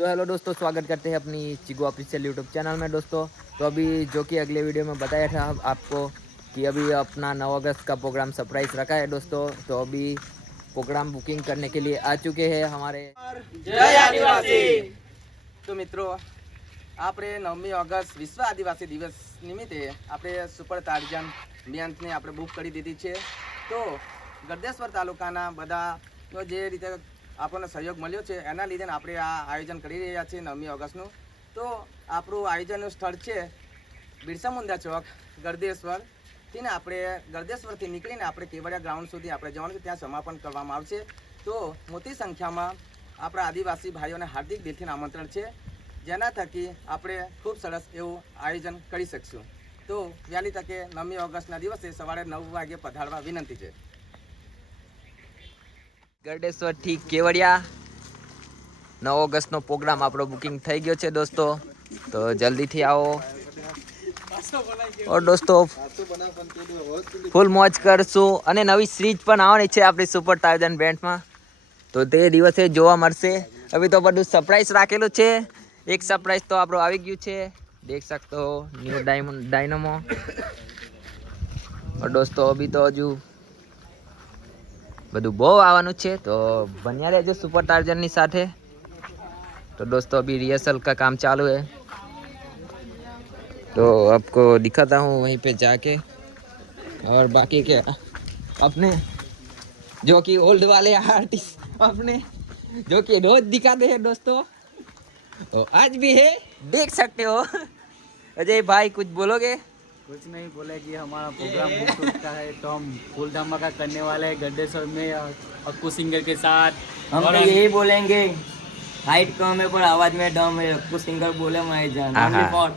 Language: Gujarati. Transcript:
तो हेलो दोस्तों, स्वागत करते हैं अपनी चिगो ऑफिशियल यूट्यूब चैनल में दोस्तों। तो अभी जो कि अगले वीडियो में बताया था आपको कि अभी अपना 9 अगस्त का प्रोग्राम सरप्राइज रखा है दोस्तों। तो अभी प्रोग्राम बुकिंग करने के लिए आ चुके हैं हमारे जय आदिवासी। तो मित्रों, આપણે 9મી ઓગસ્ટ વિશ્વ આદિવાસી દિવસ નિમિત્તે આપણે સુપર તાર્જન મિયાન્સને આપણે બુક કરી દીધી છે। તો ગરદેશ્વર તાલુકાના બધાનો જે રીતે આપણને સહયોગ મળ્યો છે એના લીધે આપણે આ આયોજન કરી રહ્યા છીએ 9મી ઓગસ્ટનું। તો આપણું આયોજનનું સ્થળ છે બિરસા મુંડા ચોક ગરદેશ્વર। તેને આપણે ગરદેશ્વરથી નીકળીને આપણે કેવડિયા ગ્રાઉન્ડ સુધી આપણે જવાનું છે, ત્યાં સમાપન કરવામાં આવશે। તો મોટી સંખ્યામાં આપણા આદિવાસી ભાઈઓને હાર્દિક દિલથી આમંત્રણ છે, જેના થકી આપણે ખૂબ સરસ એવું આયોજન કરી શકશું। તો વહેલી તકે 9મી ઓગસ્ટના દિવસે સવારે 9 વાગે પધારવા વિનંતી છે। ગરડેશ્વર થી કેવડિયા 9 ઓગસ્ટનો પ્રોગ્રામ આપણો બુકિંગ થઈ ગયો છે દોસ્તો। તો જલ્દીથી આવો और दोस्तों फूल मौज करशुं અને નવી સીરીઝ પણ આવવાની છે આપણી સુપર તાર્જન બેન્ડમાં। તો તે દિવસે જોવા મળશે। अभी तो બધું સરપ્રાઈઝ રાખેલું છે। એક સરપ્રાઈઝ તો આપણો આવી ગયું છે, देख सकते हो न्यू डायनामो। और दोस्तों अभी तो हजू બધું બહુ આવવાનું છે, તો બન્યા રહેજો સુપર તાર્જનની સાથે। तो दोस्तों अभी रिहर्सल का काम चालू है, तो आपको दिखाता हूँ वहीं पे जाके। और बाकी के अपने जो कि ओल्ड वाले आर्टिस्ट अपने जो कि रोज दिखाते हैं दोस्तों, तो आज भी है, देख सकते हो। अजय भाई कुछ बोलोगे? कुछ नहीं बोलेगी। हमारा प्रोग्राम बुक हो चुका है, तो हम फुल धमाका करने वाले हैं गड्ढेश्वर में अक्कू सिंगर के साथ। हम तो यही बोलेंगे, हाइट कम है पर आवाज में दम है। अक्कू सिंगर बोले मैं जान। आहा। Only for